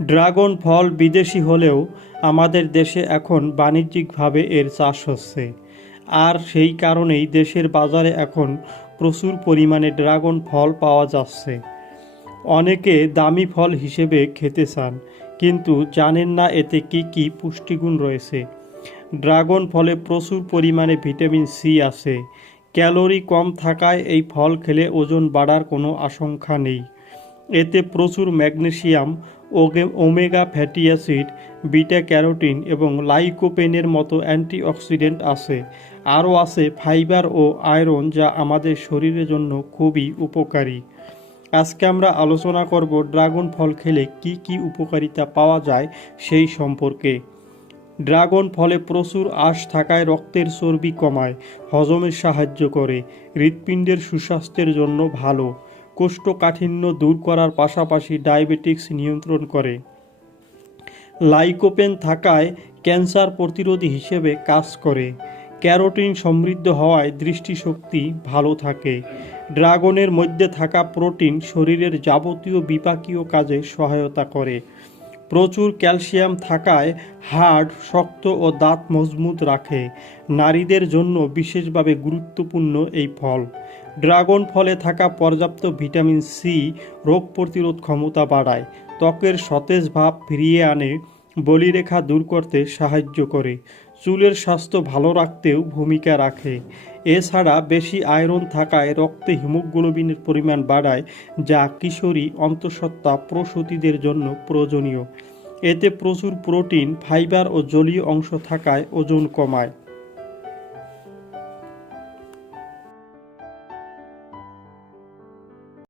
Dragon ফল বিদেশি হলেও আমাদের দেশে এখন বাণিজ্যিকভাবে এর চাষ হচ্ছে। আর সেই কারণেই দেশের বাজারে এখন প্রচুর পরিমাণে ড্রাগন ফল পাওয়া যাচ্ছে। অনেকে দামি ফল হিসেবে খেতে চান, কিন্তু জানেন না এতে কি কি পুষ্টিগুণ রয়েছে। ড্রাগন ফলে প্রচুর পরিমাণে ভিটামিন সি আছে। ক্যালোরি কম থাকায় এই ফল খেলে ওজন বাড়ার কোনো আশঙ্কা নেই। এতে প্রচুর magnesium omega fatty acid, beta carotene এবং লাইকোপেনের মতো অ্যান্টিঅক্সিডেন্ট আছে। আরও আছে ফাইবার ও আয়রন যা আমাদের শরীরের জন্য খুবই উপকারী। আজকে আমরা আলোচনা করব ড্রাগন ফল খেলে কি কি উপকারিতা পাওয়া যায় সেই সম্পর্কে। ড্রাগন ফলে প্রচুর আঁশ থাকায় রক্তের চর্বি কমায়, হজমে সাহায্য করে, হৃৎপিণ্ডের সুস্বাস্থ্যের জন্য ভালো। কোষ্ঠকাঠিন্য দূর করার পাশাপাশি ডায়াবেটিক্স নিয়ন্ত্রণ করে। লাইকোপেন থাকায় ক্যান্সার প্রতিরোধী হিসেবে কাজ করে। ক্যারোটিন সমৃদ্ধ হওয়ায় দৃষ্টিশক্তি ভালো থাকে। ড্রাগনের মধ্যে থাকা প্রোটিন শরীরের যাবতীয় বিপাকীয় কাজে সহায়তা করে। প্রচুর ক্যালসিয়াম থাকায় হাড় শক্ত ও দাঁত মজবুত রাখে। নারীদের জন্য বিশেষভাবে গুরুত্বপূর্ণ এই ফল। ড্রাগন ফলে থাকা পর্যাপ্ত ভিটামিন সি রোগ প্রতিরোধ ক্ষমতা বাড়ায়। ত্বকের সতেজ ভাব ফিরিয়ে আনে, বলিরেখা দূর করতে সাহায্য করে, চুলের স্বাস্থ্য ভালো রাখতেও ভূমিকা রাখে। এছাড়া বেশি আয়রন থাকায় রক্তে হিমোগ্লোবিনের পরিমাণ বাড়ায়, যা কিশোরী অন্তঃসত্ত্বা প্রসূতিদের জন্য প্রয়োজনীয়। এতে প্রচুর প্রোটিন, ফাইবার ও জলীয় অংশ থাকায় ওজন কমায়।